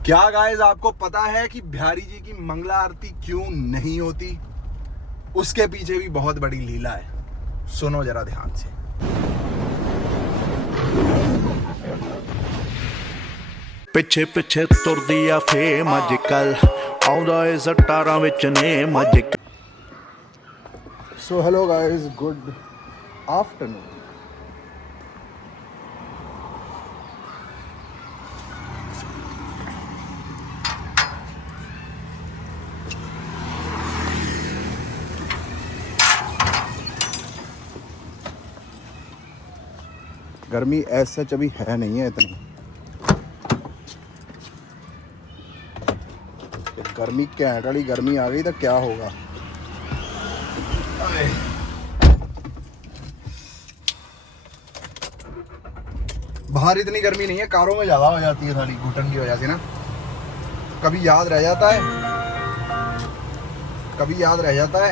क्या गाइस आपको पता है कि बिहारी जी की मंगला आरती क्यों नहीं होती? उसके पीछे भी बहुत बड़ी लीला है। सुनो जरा ध्यान से। ਪਿੱਛੇ ਪਿੱਛੇ ਤੁਰਦੀ ਆ ਫੇਮ ਅੱਜ ਕੱਲ ਆਉਂਦਾ ਏ ਸਟਾਰਾਂ ਵਿੱਚ ਨੇਮ ਅੱਜ so hello guys, good afternoon. गर्मी ऐसा सच अभी है नहीं है इतनी। गर्मी कैंट वाली गर्मी आ गई तो क्या होगा। बाहर इतनी गर्मी नहीं है, कारों में ज़्यादा हो जाती है, साली घुटन की वजह से ना। कभी याद रह जाता है, कभी याद रह जाता है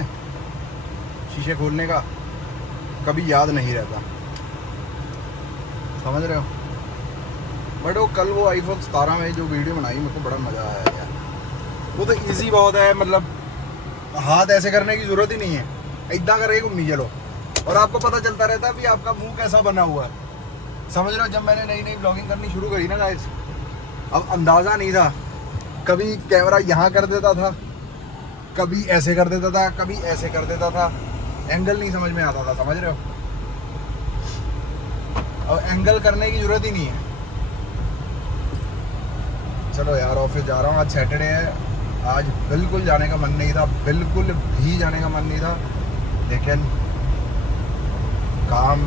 शीशे खोलने का, कभी याद नहीं रहता। समझ रहे हो? बट वो कल वो आईफोन 17 में जो वीडियो बनाई, मेरे को बड़ा मज़ा आया यार। वो तो इजी बहुत है, मतलब हाथ ऐसे करने की ज़रूरत ही नहीं है, इतना करके घूमी चलो और आपको पता चलता रहता है भी आपका मुंह कैसा बना हुआ है। समझ रहे हो? जब मैंने नई नई ब्लॉगिंग करनी शुरू करी ना गाइस, अब अंदाज़ा नहीं था। कभी कैमरा यहाँ कर देता था, कभी ऐसे कर देता था, कभी ऐसे कर देता था, एंगल नहीं समझ में आता था। समझ रहे हो? अब एंगल करने की ज़रूरत ही नहीं है। चलो यार, ऑफिस जा रहा हूँ, आज सैटरडे है। आज बिल्कुल जाने का मन नहीं था, बिल्कुल भी जाने का मन नहीं था, लेकिन काम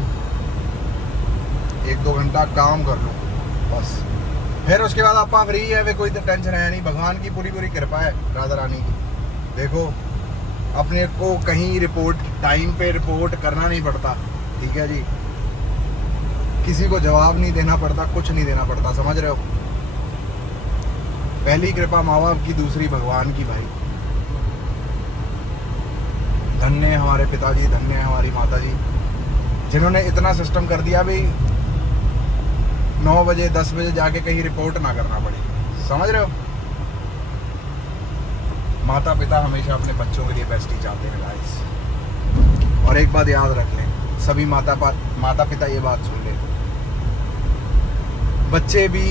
1-2 घंटा काम कर लूँ बस, फिर उसके बाद आप फ्री है। वे कोई तो टेंशन है नहीं। भगवान की पूरी पूरी कृपा है, राधा रानी की। देखो, अपने को कहीं रिपोर्ट टाइम पे रिपोर्ट करना नहीं पड़ता, ठीक है जी। किसी को जवाब नहीं देना पड़ता, कुछ नहीं देना पड़ता। समझ रहे हो? पहली कृपा माँ बाप की, दूसरी भगवान की भाई। धन्य है हमारे पिताजी, धन्य है हमारी माता जी, जिन्होंने इतना सिस्टम कर दिया भी 9 बजे 10 बजे जाके कहीं रिपोर्ट ना करना पड़े। समझ रहे हो? माता पिता हमेशा अपने बच्चों के लिए बेस्ट ही चाहते हैं गाइस। और एक बात याद रख लें, सभी माता पिता ये बात सुन लें, बच्चे भी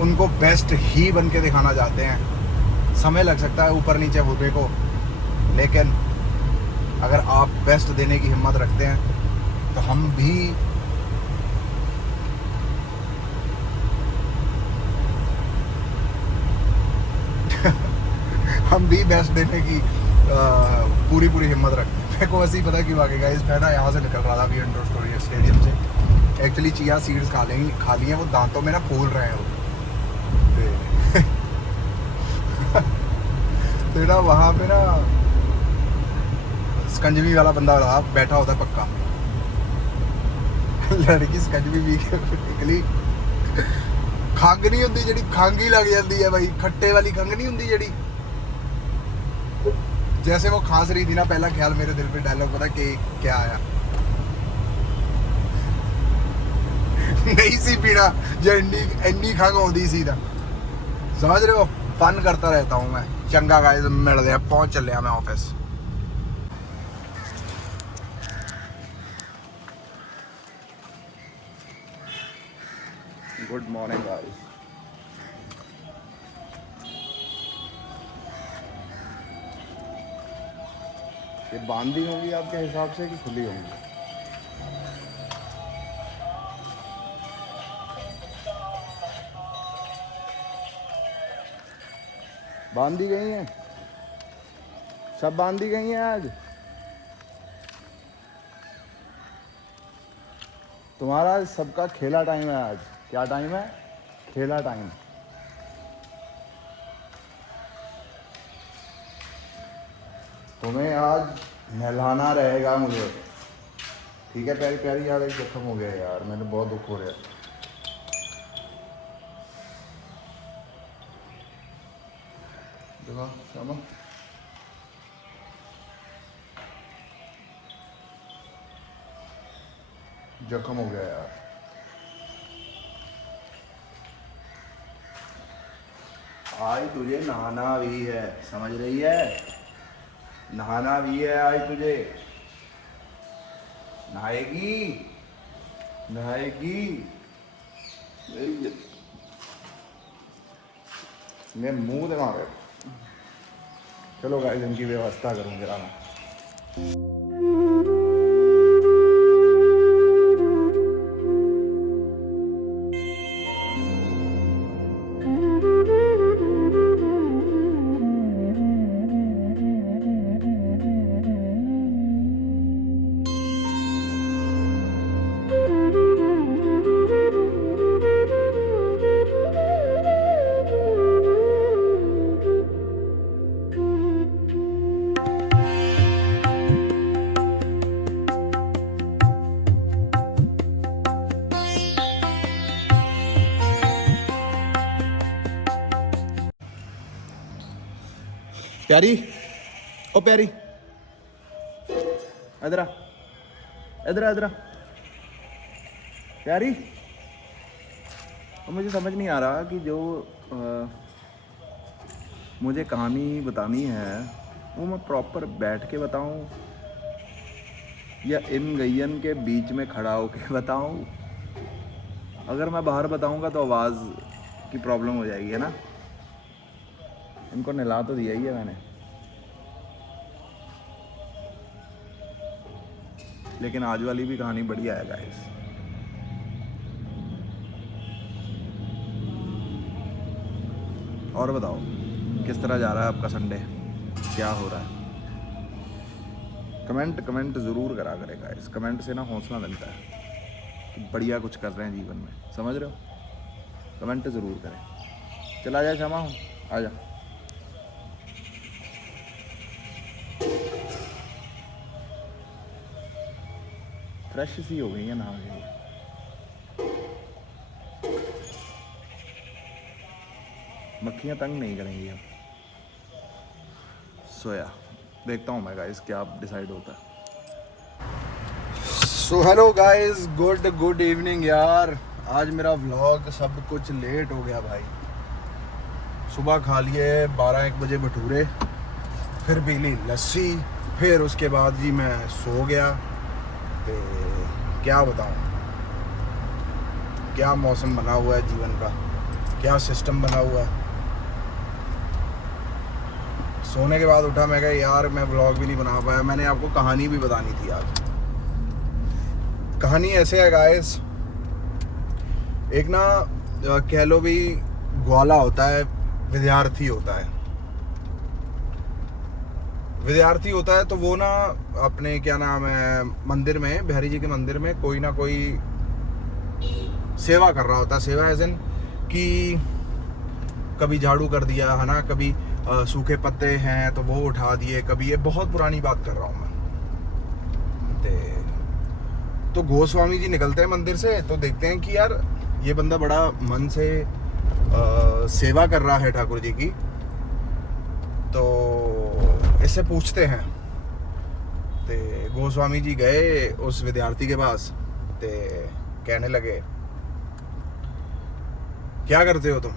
उनको बेस्ट ही बन के दिखाना चाहते हैं। समय लग सकता है ऊपर नीचे होने को, लेकिन अगर आप बेस्ट देने की हिम्मत रखते हैं तो हम भी बेस्ट देने की पूरी पूरी हिम्मत रखते हैं। मेरे को वैसे ही पता क्यों आगे गाइस, मैं ना यहाँ से निकल रहा था अभी इंडोर स्टोरी स्टेडियम से। एक्चुअली चिया सीड्स खा लिए हैं, वो दांतों में ना फूल रहे हैं वो। तो ना वहाँ पे ना स्कंजवी वाला बंदा रहा, बैठा होता है पक्का। लड़की स्कंजवी पी के निकली, खंघ नहीं होती जी, खंघ ही लग जाती है भाई। खट्टे वाली खंघ नहीं होती जी। जैसे वो खांस रही थी ना, पहला ख्याल मेरे दिल पे डायलॉग पता कि क्या आया? नहीं सी पीना जो इन्नी खंघ होती सीधा। समझ रहे हो? फन करता रहता हूँ मैं। चंगा गाइस, मिलते हैं, पहुंच चले मैं ऑफिस। Good morning guys. ये बांधी होंगी आपके हिसाब से कि खुली होंगी? बांधी गई हैं, सब बांधी गई हैं आज। तुम्हारा सबका खेला टाइम है आज। क्या टाइम है? खेला टाइम। तुम्हें आज नहलाना रहेगा मुझे, ठीक है? प्यारी प्यारी यार, एक जख्म हो गया यार, मैंने बहुत दुख हो रहा है। देखो श्यामा, जख्म हो गया यार। आज तुझे नहाना भी है, समझ रही है? नहाना भी है आज तुझे। नहाएगी नहाएगी। मैं मुंह दिखा रहे। चलो गाइस इनकी व्यवस्था करूँ जरा मैं। प्यारी, ओ प्यारी, इधर आ, इधर आ, इधर आ। प्यारी, और मुझे समझ नहीं आ रहा कि जो मुझे कहानी बतानी है वो मैं प्रॉपर बैठ के बताऊं या इन गैयन के बीच में खड़ा होके बताऊं। अगर मैं बाहर बताऊंगा तो आवाज़ की प्रॉब्लम हो जाएगी, है ना? इनको नहला तो दिया ही है मैंने, लेकिन आज वाली भी कहानी बढ़िया है गाइस। और बताओ किस तरह जा रहा है आपका संडे, क्या हो रहा है? कमेंट ज़रूर करा करें गाइस। कमेंट से ना हौसला मिलता है कि बढ़िया कुछ कर रहे हैं जीवन में, समझ रहे हो? कमेंट ज़रूर करें। चला जा क्षमा हूँ, आ जा। फ्रेश सी हो गई है नहा के। मक्खियाँ तंग नहीं करेंगी अब। सोया देखता हूँ मैं गाइस क्या डिसाइड होता है। So hello guys, good evening यार। आज मेरा व्लॉग सब कुछ लेट हो गया भाई। सुबह खा लिए 12-1 बजे भटूरे, फिर पी ली लस्सी, फिर उसके बाद जी मैं सो गया। तो क्या बताऊँ, क्या मौसम बना हुआ है जीवन का, क्या सिस्टम बना हुआ है। सोने के बाद उठा, मैं कहा यार मैं व्लॉग भी नहीं बना पाया। मैंने आपको कहानी भी बतानी थी आज। कहानी ऐसे है गाइस, एक ना कह लो भी ग्वाला होता है, विद्यार्थी होता है। तो वो ना अपने क्या नाम है मंदिर में, बिहारी जी के मंदिर में कोई ना कोई सेवा कर रहा होता है। सेवा एज इन कि कभी झाड़ू कर दिया है ना, कभी सूखे पत्ते हैं तो वो उठा दिए, कभी, ये बहुत पुरानी बात कर रहा हूँ मैं। तो गोस्वामी जी निकलते हैं मंदिर से, तो देखते हैं कि यार ये बंदा बड़ा मन से सेवा कर रहा है ठाकुर जी की। तो इससे पूछते हैं। तो गोस्वामी जी गए उस विद्यार्थी के पास, तो कहने लगे क्या करते हो तुम?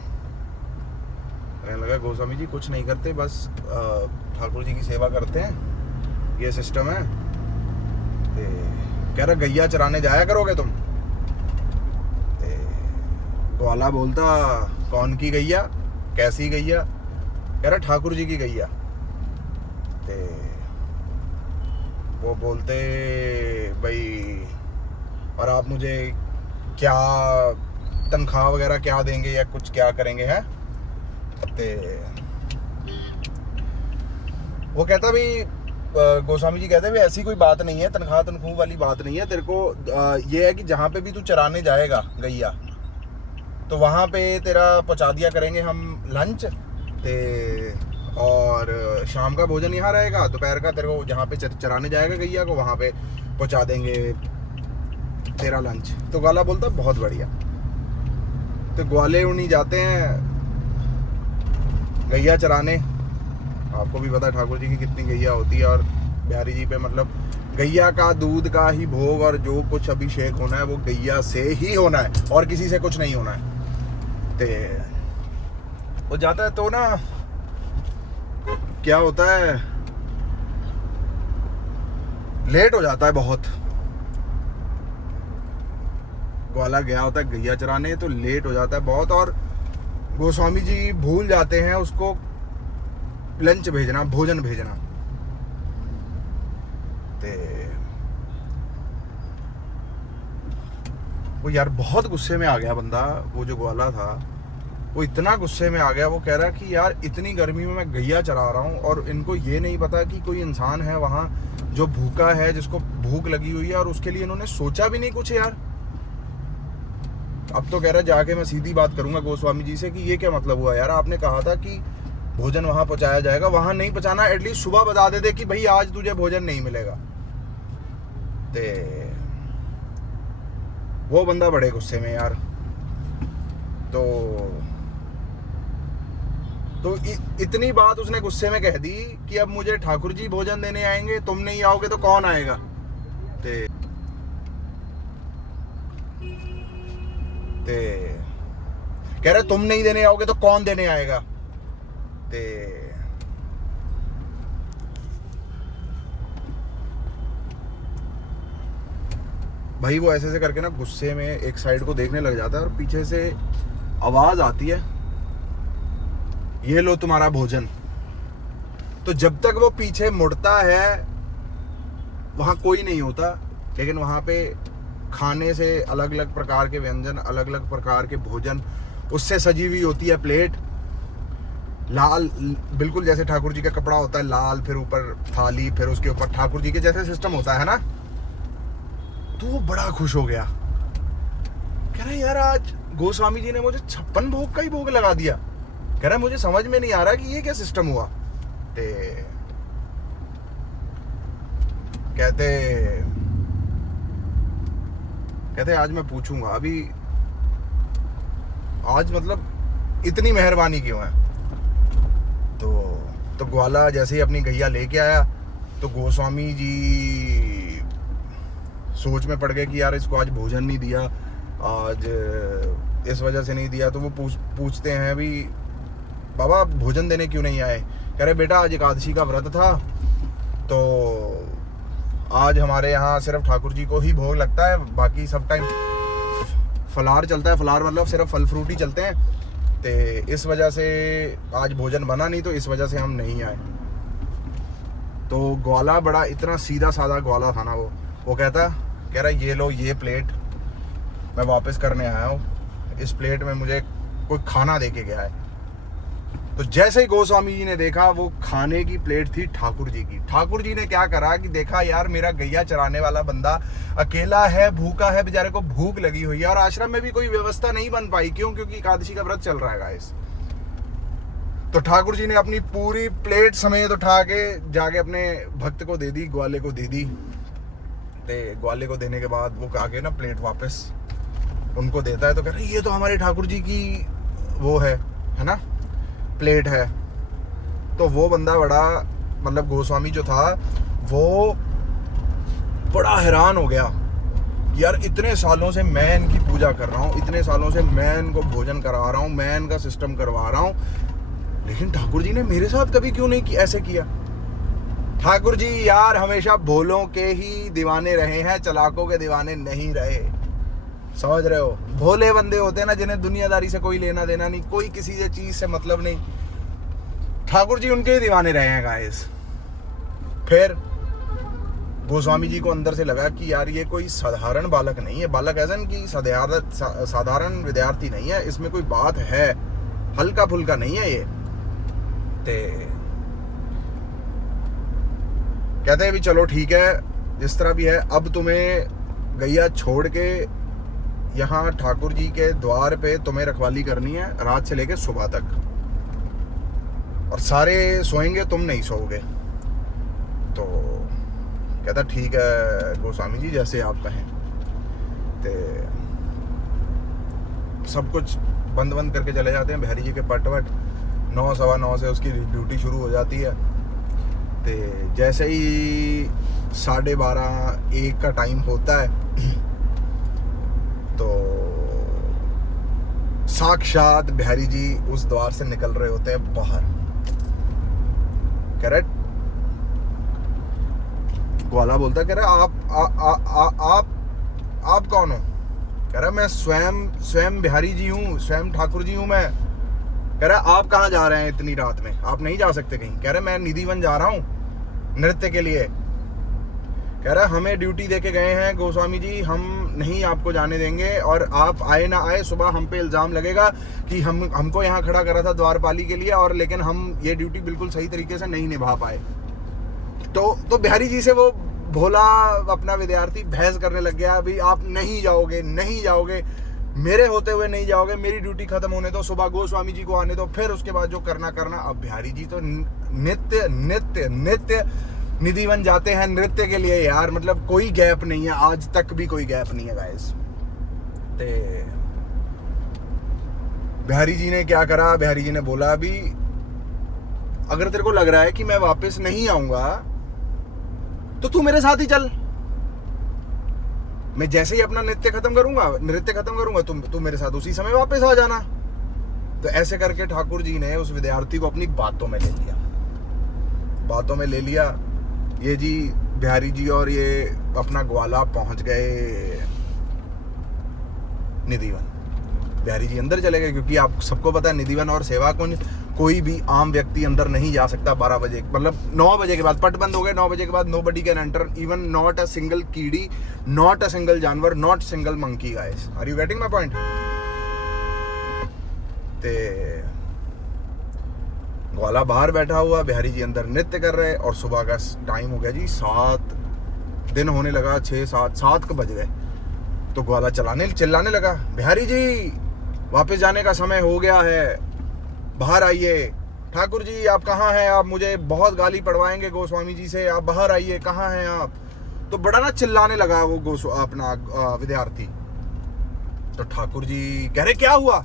कहने लगा गोस्वामी जी कुछ नहीं करते, बस ठाकुर जी की सेवा करते हैं, ये सिस्टम है। तो कह रहा गैया चराने जाया करोगे तुम? तो ग्वाला बोलता कौन की गैया, कैसी गैया? कह रहा ठाकुर जी की गैया। तो वो बोलते भाई और आप मुझे क्या तनख्वाह वगैरह क्या देंगे या कुछ क्या करेंगे हैं? तो वो कहता भाई, गोस्वामी जी कहते हैं ऐसी कोई बात नहीं है, तनख्वाह वाली बात नहीं है। तेरे को ये है कि जहाँ पे भी तू चराने जाएगा गैया, तो वहाँ पे तेरा पहुँचा दिया करेंगे हम लंच, और शाम का भोजन यहाँ रहेगा, दोपहर का तेरे को जहाँ पे चराने जाएगा गैया को वहाँ पे पहुँचा देंगे तेरा लंच। तो ग्वाला बोलता बहुत बढ़िया। तो ग्वाले उन्हीं जाते हैं गैया चराने। आपको भी पता है ठाकुर जी की कितनी गैया होती है, और बिहारी जी पे मतलब गैया का दूध का ही भोग और जो कुछ अभिषेक होना है वो गैया से ही होना है और किसी से कुछ नहीं होना है। तो वो जाता है तो ना क्या होता है, लेट हो जाता है बहुत। ग्वाला गया होता है गैया चराने, तो लेट हो जाता है बहुत, और गोस्वामी जी भूल जाते हैं उसको लंच भेजना, भोजन भेजना। ते वो यार बहुत गुस्से में आ गया बंदा, वो जो ग्वाला था वो इतना गुस्से में आ गया। वो कह रहा कि यार इतनी गर्मी में मैं गैया चरा रहा हूँ और इनको ये नहीं पता कि कोई इंसान है वहाँ जो भूखा है, जिसको भूख लगी हुई है, और उसके लिए इन्होंने सोचा भी नहीं कुछ यार। अब तो कह रहा जाके मैं सीधी बात करूंगा गोस्वामी जी से कि ये क्या मतलब हुआ यार, आपने कहा था कि भोजन वहां पहुंचाया जाएगा, वहां नहीं पहुंचाना, एटलीस्ट सुबह बता देते कि भाई आज तुझे भोजन नहीं मिलेगा। ते वो बंदा बड़े गुस्से में यार। तो इतनी बात उसने गुस्से में कह दी कि अब मुझे ठाकुर जी भोजन देने आएंगे, तुम नहीं आओगे तो कौन आएगा। ते कह रहे तुम नहीं देने आओगे तो कौन देने आएगा। ते भाई वो ऐसे करके ना गुस्से में एक साइड को देखने लग जाता है, और पीछे से आवाज आती है, ये लो तुम्हारा भोजन। तो जब तक वो पीछे मुड़ता है वहां कोई नहीं होता, लेकिन वहां पे खाने से अलग अलग प्रकार के व्यंजन, अलग अलग प्रकार के भोजन, उससे सजी हुई होती है प्लेट लाल, बिल्कुल जैसे ठाकुर जी का कपड़ा होता है लाल, फिर ऊपर थाली, फिर उसके ऊपर ठाकुर जी के जैसे सिस्टम होता है ना। तो वो बड़ा खुश हो गया, कह रहा यार आज गोस्वामी जी ने मुझे 56 भोग का ही भोग लगा दिया। कह रहा मुझे समझ में नहीं आ रहा कि ये क्या सिस्टम हुआ। ते कहते आज मैं पूछूंगा, अभी आज मतलब इतनी मेहरबानी क्यों है। तो ग्वाला जैसे ही अपनी गैया लेके आया तो गोस्वामी जी सोच में पड़ गए कि यार इसको आज भोजन नहीं दिया, आज इस वजह से नहीं दिया। तो वो पूछते हैं भी बाबा भोजन देने क्यों नहीं आए। कह रहे बेटा आज एकादशी का व्रत था, तो आज हमारे यहाँ सिर्फ ठाकुर जी को ही भोग लगता है, बाकी सब टाइम फलार चलता है। फलार मतलब सिर्फ फल फ्रूट ही चलते हैं, तो इस वजह से आज भोजन बना नहीं, तो इस वजह से हम नहीं आए। तो ग्वाला बड़ा इतना सीधा साधा ग्वाला था ना वो कह रहा ये लो ये प्लेट मैं वापस करने आया हूँ, इस प्लेट में मुझे कोई खाना दे के गया है। तो जैसे ही गोस्वामी जी ने देखा वो खाने की प्लेट थी ठाकुर जी की। ठाकुर जी ने क्या करा कि देखा यार मेरा गैया चराने वाला बंदा अकेला है, भूखा है, बेचारे को भूख लगी हुई है, और आश्रम में भी कोई व्यवस्था नहीं बन पाई। क्यों? क्योंकि एकादशी का व्रत चल रहा है गाइस। तो ठाकुर जी ने अपनी पूरी प्लेट समेत उठा के जाके अपने भक्त को दे दी, ग्वाले को दे दी। ते ग्वाले को देने के बाद वो आगे ना प्लेट वापस उनको देता है, तो कह रहे ये तो हमारे ठाकुर जी की वो है ना प्लेट है। तो वो बंदा बड़ा मतलब गोस्वामी जो था वो बड़ा हैरान हो गया, यार इतने सालों से मैं इनकी पूजा कर रहा हूँ, इतने सालों से मैं इनको भोजन करा रहा हूँ, मैं इनका सिस्टम करवा रहा हूँ, लेकिन ठाकुर जी ने मेरे साथ कभी क्यों नहीं ऐसे किया। ठाकुर जी यार हमेशा भोलों के ही दीवाने रहे हैं, चलाकों के दीवाने नहीं रहे। समझ रहे हो? भोले बंदे होते हैं ना जिन्हें दुनियादारी से कोई लेना देना नहीं, कोई किसी चीज से मतलब नहीं, ठाकुर जी उनके ही दीवाने रहे हैं गाइस। फिर गोस्वामी जी को अंदर से लगा कि यार ये कोई साधारण बालक नहीं है, बालक ऐसा कि साधारण विद्यार्थी नहीं है, इसमें कोई बात है, हल्का फुल्का नहीं है ये। ते कहते हैं भी चलो ठीक है, जिस तरह भी है, अब तुम्हें गैया छोड़ के यहाँ ठाकुर जी के द्वार पे तुम्हें रखवाली करनी है रात से लेके सुबह तक, और सारे सोएंगे, तुम नहीं सोओगे। तो कहता ठीक है गोस्वामी जी जैसे आप कहें। ते सब कुछ बंद करके चले जाते हैं बिहारी जी के पटवट। 9 सवा 9 से उसकी ड्यूटी शुरू हो जाती है। तो जैसे ही 12:30 1 का टाइम होता है तो साक्षात बिहारी जी उस द्वार से निकल रहे होते हैं बाहर। करेक्ट। ग्वाला बोलता, कह रहा आप कौन हो? कह रहा मैं स्वयं बिहारी जी हूँ, स्वयं ठाकुर जी हूँ मैं। कह रहा आप कहाँ जा रहे हैं इतनी रात में? आप नहीं जा सकते कहीं। कह रहा मैं निधिवन जा रहा हूँ नृत्य के लिए। कह रहा हमें ड्यूटी देके गए हैं गोस्वामी जी, हम नहीं आपको जाने देंगे, और आप आए ना आए सुबह हम पे इल्ज़ाम लगेगा कि हमको यहाँ खड़ा करा था द्वारपाली के लिए, और लेकिन हम ये ड्यूटी बिल्कुल सही तरीके से नहीं निभा पाए। तो बिहारी जी से वो भोला अपना विद्यार्थी बहस करने लग गया, अभी आप नहीं जाओगे, नहीं जाओगे, मेरे होते हुए नहीं जाओगे, मेरी ड्यूटी खत्म होने दो, सुबह गोस्वामी जी को आने दो, फिर उसके बाद जो करना करना। अब बिहारी जी तो नित्य नित्य नित्य निधिवन जाते हैं नृत्य के लिए यार, मतलब कोई गैप नहीं है, आज तक भी कोई गैप नहीं है गाइस। ते बिहारी जी ने क्या करा? बिहारी जी ने बोला अभी अगर तेरे को लग रहा है कि मैं वापस नहीं आऊंगा तो तू मेरे साथ ही चल, मैं जैसे ही अपना नृत्य खत्म करूंगा तू मेरे साथ उसी समय वापस आ जाना। तो ऐसे करके ठाकुर जी ने उस विद्यार्थी को अपनी बातों में ले लिया। ये जी बिहारी जी और ये अपना ग्वाला पहुंच गए निधिवन। बिहारी जी अंदर चले गए, क्योंकि आप सबको पता है निधिवन और सेवा कुंज कोई भी आम व्यक्ति अंदर नहीं जा सकता 12 बजे, मतलब 9 बजे के बाद पट बंद हो गए। 9 बजे के बाद nobody can enter, even not a single कीड़ी, नॉट अ सिंगल जानवर, not single monkey guys. Are you getting my point? ते ग्वाला बाहर बैठा हुआ, बिहारी जी अंदर नृत्य कर रहे, और सुबह का टाइम हो गया जी 7 दिन होने लगा, 7 को बज गए। तो ग्वाला चिल्लाने लगा, बिहारी जी वापस जाने का समय हो गया है, बाहर आइए। ठाकुर जी आप कहाँ हैं? आप मुझे बहुत गाली पड़वाएंगे गोस्वामी जी से, आप बाहर आइए, कहाँ हैं आप? तो बड़ा ना चिल्लाने लगा वो अपना विद्यार्थी। तो ठाकुर जी कह रहे क्या हुआ?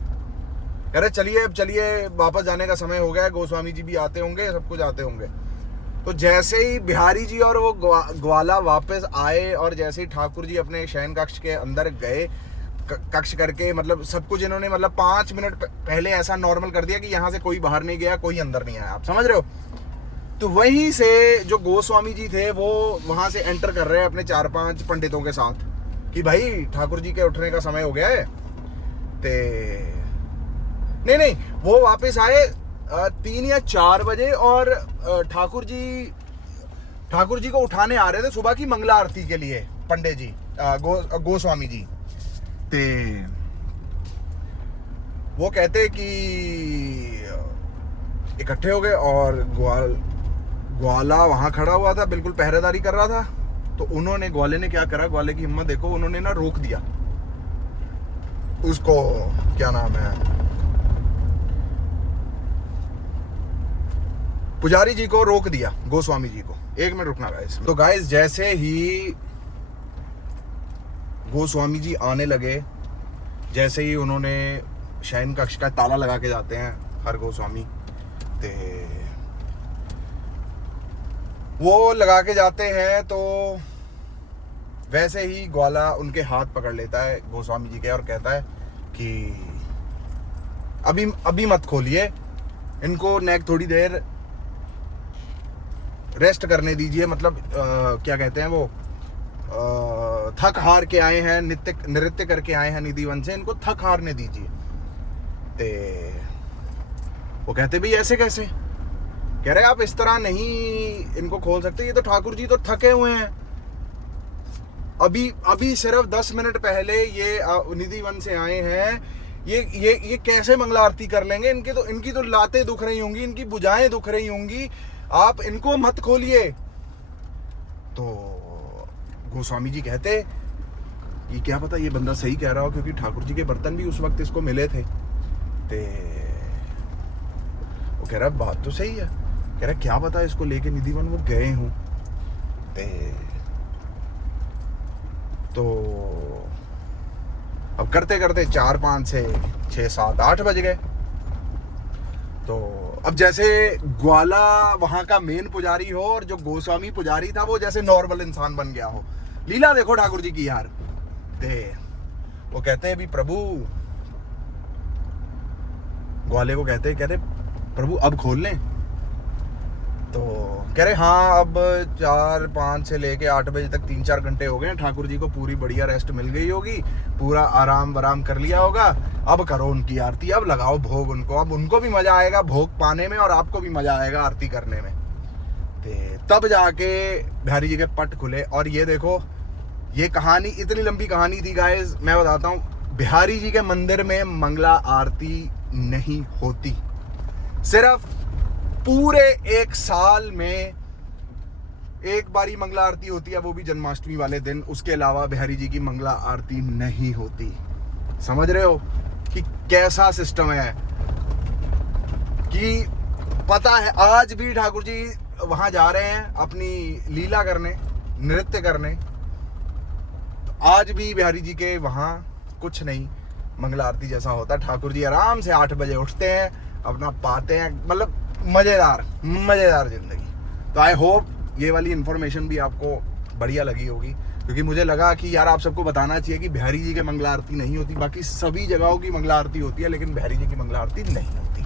कह रहे चलिए वापस जाने का समय हो गया है, गोस्वामी जी भी आते होंगे, सब कुछ आते होंगे। तो जैसे ही बिहारी जी और वो ग्वाला वापस आए, और जैसे ही ठाकुर जी अपने शयन कक्ष के अंदर गए, कक्ष करके मतलब सब कुछ इन्होंने मतलब 5 मिनट पहले ऐसा नॉर्मल कर दिया कि यहाँ से कोई बाहर नहीं गया, कोई अंदर नहीं आया, आप समझ रहे हो? तो वहीं से जो गोस्वामी जी थे वो वहां से एंटर कर रहे हैं अपने 4-5 पंडितों के साथ कि भाई ठाकुर जी के उठने का समय हो गया है। नहीं वो वापस आए 3 या 4 बजे, और ठाकुर जी को उठाने आ रहे थे सुबह की मंगला आरती के लिए पंडित जी, गोस्वामी जी। ते वो कहते कि इकट्ठे हो गए, और ग्वाला वहां खड़ा हुआ था, बिल्कुल पहरेदारी कर रहा था। तो उन्होंने, ग्वाले ने क्या करा, ग्वाले की हिम्मत देखो, उन्होंने ना रोक दिया उसको, क्या नाम है, पुजारी जी को रोक दिया, गोस्वामी जी को। 1 मिनट रुकना गाइस। तो गाइस जैसे ही गोस्वामी जी आने लगे, जैसे ही उन्होंने शयन कक्ष का ताला लगा के जाते हैं हर गोस्वामी, ते वो लगा के जाते हैं, तो वैसे ही ग्वाला उनके हाथ पकड़ लेता है गोस्वामी जी के, और कहता है कि अभी मत खोलिए, इनको नेक थोड़ी देर रेस्ट करने दीजिए, मतलब क्या कहते हैं वो, थक हार के आए हैं, नृत्य करके आए हैं निधिवन से, इनको थक हारने दीजिए। ते वो कहते भी ऐसे कैसे? कह रहे आप इस तरह नहीं इनको खोल सकते, ये तो ठाकुर जी तो थके हुए हैं, अभी सिर्फ 10 मिनट पहले ये निधिवन से आए हैं, ये कैसे मंगला आरती कर लेंगे? इनकी तो लातें दुख रही होंगी, इनकी भुजाएं दुख रही होंगी, आप इनको मत खोलिए। तो गोस्वामी जी कहते ये क्या पता ये बंदा सही कह रहा हो, क्योंकि ठाकुर जी के बर्तन भी उस वक्त इसको मिले थे। ते वो कह रहा बात तो सही है, कह रहा क्या पता इसको लेके निधिवन वो गए हूं। तो अब करते करते 4, 5 से 6, 7, 8 बज गए। तो अब जैसे ग्वाला वहां का मेन पुजारी हो, और जो गोस्वामी पुजारी था वो जैसे नॉर्मल इंसान बन गया हो। लीला देखो ठाकुर जी की यार। ते वो कहते हैं भी प्रभु ग्वाले को कहते प्रभु अब खोल लें? तो कह रहे हाँ, अब 4-5 से लेके 8 बजे तक 3-4 घंटे हो गए हैं, ठाकुर जी को पूरी बढ़िया रेस्ट मिल गई होगी, पूरा आराम वराम कर लिया होगा, अब करो उनकी आरती, अब लगाओ भोग उनको, अब उनको भी मजा आएगा भोग पाने में और आपको भी मजा आएगा आरती करने में। तब जाके बिहारी जी के पट खुले। और ये देखो, ये कहानी इतनी लंबी कहानी थी गाइस, मैं बताता हूँ। बिहारी जी के मंदिर में मंगला आरती नहीं होती, सिर्फ पूरे 1 साल में एक बारी मंगला आरती होती है, वो भी जन्माष्टमी वाले दिन। उसके अलावा बिहारी जी की मंगला आरती नहीं होती। समझ रहे हो कि कैसा सिस्टम है? कि पता है आज भी ठाकुर जी वहां जा रहे हैं अपनी लीला करने, नृत्य करने, तो आज भी बिहारी जी के वहां कुछ नहीं मंगला आरती जैसा होता। ठाकुर जी आराम से 8 बजे उठते हैं, अपना पाते हैं, मतलब मजेदार जिंदगी। तो आई होप ये वाली इन्फॉर्मेशन भी आपको बढ़िया लगी होगी, क्योंकि मुझे लगा कि यार आप सबको बताना चाहिए कि बिहारी जी के मंगला आरती नहीं होती। बाकी सभी जगहों की मंगला आरती होती है, लेकिन बिहारी जी की मंगला आरती नहीं होती।